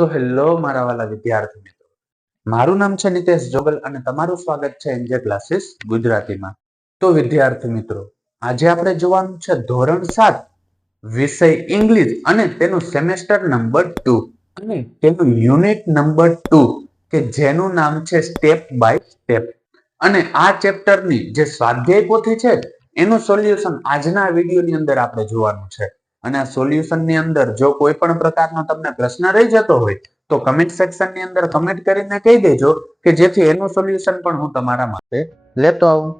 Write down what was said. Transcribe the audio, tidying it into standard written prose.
તો હેલો મારા વાલા વિદ્યાર્થી મિત્રો, મારું નામ છે નિતેશ જોગલ અને તમારું સ્વાગત છે એનજે ક્લાસીસ ગુજરાતીમાં. તો વિદ્યાર્થી મિત્રો, આજે આપણે જોવાનું છે ધોરણ 7 વિષય ઇંગ્લિશ અને તેનું સેમેસ્ટર નંબર 2 અને તેનું યુનિટ નંબર 2 કે જેનું નામ છે સ્ટેપ બાય સ્ટેપ. અને આ ચેપ્ટરની જે સ્વાધ્યાય પોથી છે એનું સોલ્યુશન આજના વિડીયોની અંદર આપણે જોવાનું છે. અને આ સોલ્યુશનની અંદર જો કોઈ પણ પ્રકારનો તમને પ્રશ્ન રહી જતો હોય તો કમેન્ટ સેક્શનની અંદર કમેન્ટ કરીને કહી દેજો કે જેથી એનું સોલ્યુશન પણ હું તમારા માટે લેતો આવું.